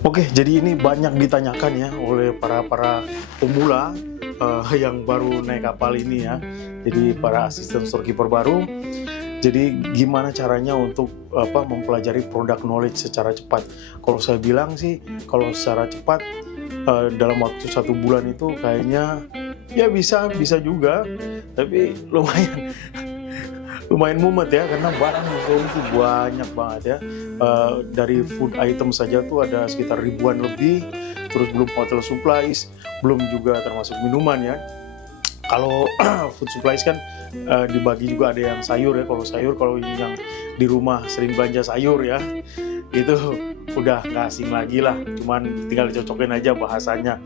Oke, jadi ini banyak ditanyakan ya oleh para pemula yang baru naik kapal ini ya. Jadi para asisten storekeeper baru. Jadi gimana caranya untuk mempelajari product knowledge secara cepat? Kalau saya bilang sih, kalau secara cepat dalam waktu 1 bulan itu kayaknya ya bisa juga, tapi lumayan lumayan mumet ya, karena barang di showroom tuh banyak banget ya. Dari food item saja tuh ada sekitar ribuan lebih, terus belum hotel supplies, belum juga termasuk minuman ya. Kalau food supplies kan dibagi juga, ada yang sayur ya. Kalau sayur, kalau yang di rumah sering belanja sayur ya, itu udah nggak asing lagi lah, cuman tinggal dicocokin aja bahasanya.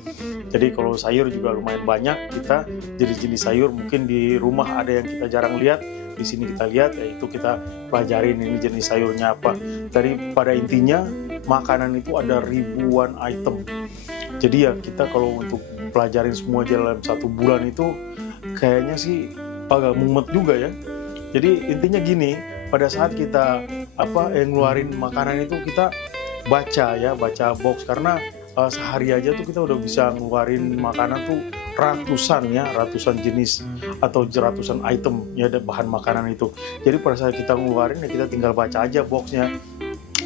Jadi kalau sayur juga lumayan banyak, kita jenis-jenis sayur mungkin di rumah ada yang kita jarang lihat, di sini kita lihat, yaitu kita pelajarin ini jenis sayurnya apa. Dari pada intinya makanan itu ada ribuan item. Jadi ya kita kalau untuk pelajarin semua dalam 1 bulan itu kayaknya sih agak mumet juga ya. Jadi intinya gini, pada saat kita ngeluarin makanan itu kita baca box, karena sehari aja tuh kita udah bisa ngeluarin makanan tuh ratusan jenis atau ratusan item ya, ada bahan makanan itu. Jadi pada saat kita ngeluarin ya kita tinggal baca aja boxnya.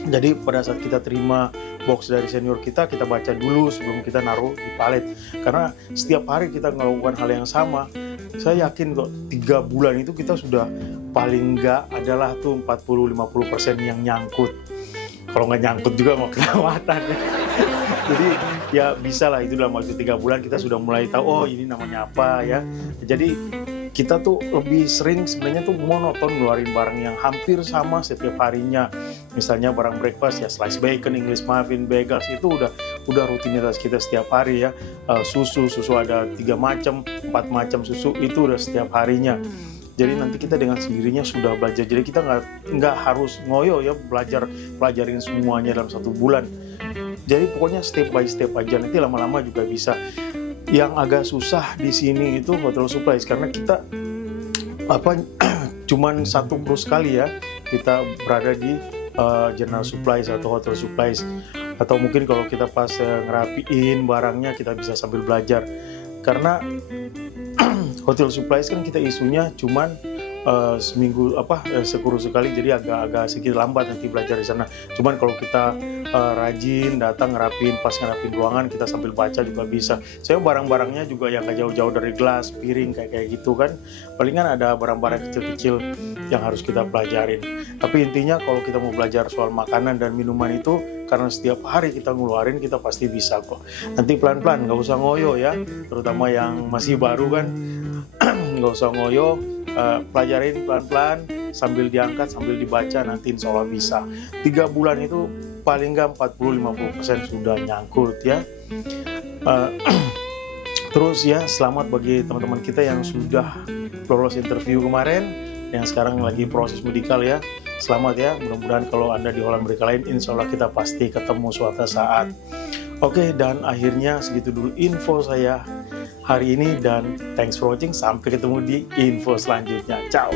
Jadi pada saat kita terima box dari senior kita baca dulu sebelum kita naruh di palet. Karena setiap hari kita melakukan hal yang sama. Saya yakin kok 3 bulan itu kita sudah paling enggak adalah tuh 40-50% yang nyangkut. Kalau nggak nyangkut juga mau kelewatan ya. Jadi ya bisa lah, itu dalam waktu 3 bulan kita sudah mulai tahu, oh ini namanya apa ya. Jadi kita tuh lebih sering sebenarnya tuh monoton ngeluarin barang yang hampir sama setiap harinya. Misalnya barang breakfast ya, slice bacon, English muffin, bagels, itu udah rutinitas kita setiap hari ya. Susu ada 3 macam, 4 macam susu, itu udah setiap harinya. Jadi nanti kita dengan sendirinya sudah belajar. Jadi kita nggak harus ngoyo ya pelajarin semuanya dalam 1 bulan. Jadi pokoknya step by step aja, nanti lama-lama juga bisa. Yang agak susah di sini itu hotel supplies, karena kita cuman satu cruise kali ya kita berada di general supplies atau hotel supplies. Atau mungkin kalau kita pas ngerapiin barangnya kita bisa sambil belajar. Karena hotel supplies kan kita isunya cuman seminggu sekurus sekali, jadi agak sedikit lambat nanti belajar di sana. Cuman kalau kita rajin datang ngerapin ruangan, kita sambil baca juga bisa. Saya barang-barangnya juga yang gak jauh-jauh dari gelas, piring kayak gitu kan. Palingan ada barang-barang kecil-kecil yang harus kita pelajarin. Tapi intinya kalau kita mau belajar soal makanan dan minuman itu, karena setiap hari kita ngeluarin, kita pasti bisa kok. Nanti pelan-pelan, gak usah ngoyo ya, terutama yang masih baru kan. Gak usah ngoyo, pelajarin pelan-pelan sambil diangkat, sambil dibaca, nanti insya Allah bisa. 3 bulan itu paling nggak 40-50% sudah nyangkut ya. Terus ya, selamat bagi teman-teman kita yang sudah lolos interview kemarin, yang sekarang lagi proses medikal ya. Selamat ya, mudah-mudahan kalau Anda di Holland Amerika lain, insya Allah kita pasti ketemu suatu saat. Oke, dan akhirnya segitu dulu info saya hari ini, dan thanks for watching. Sampai ketemu di info selanjutnya. Ciao.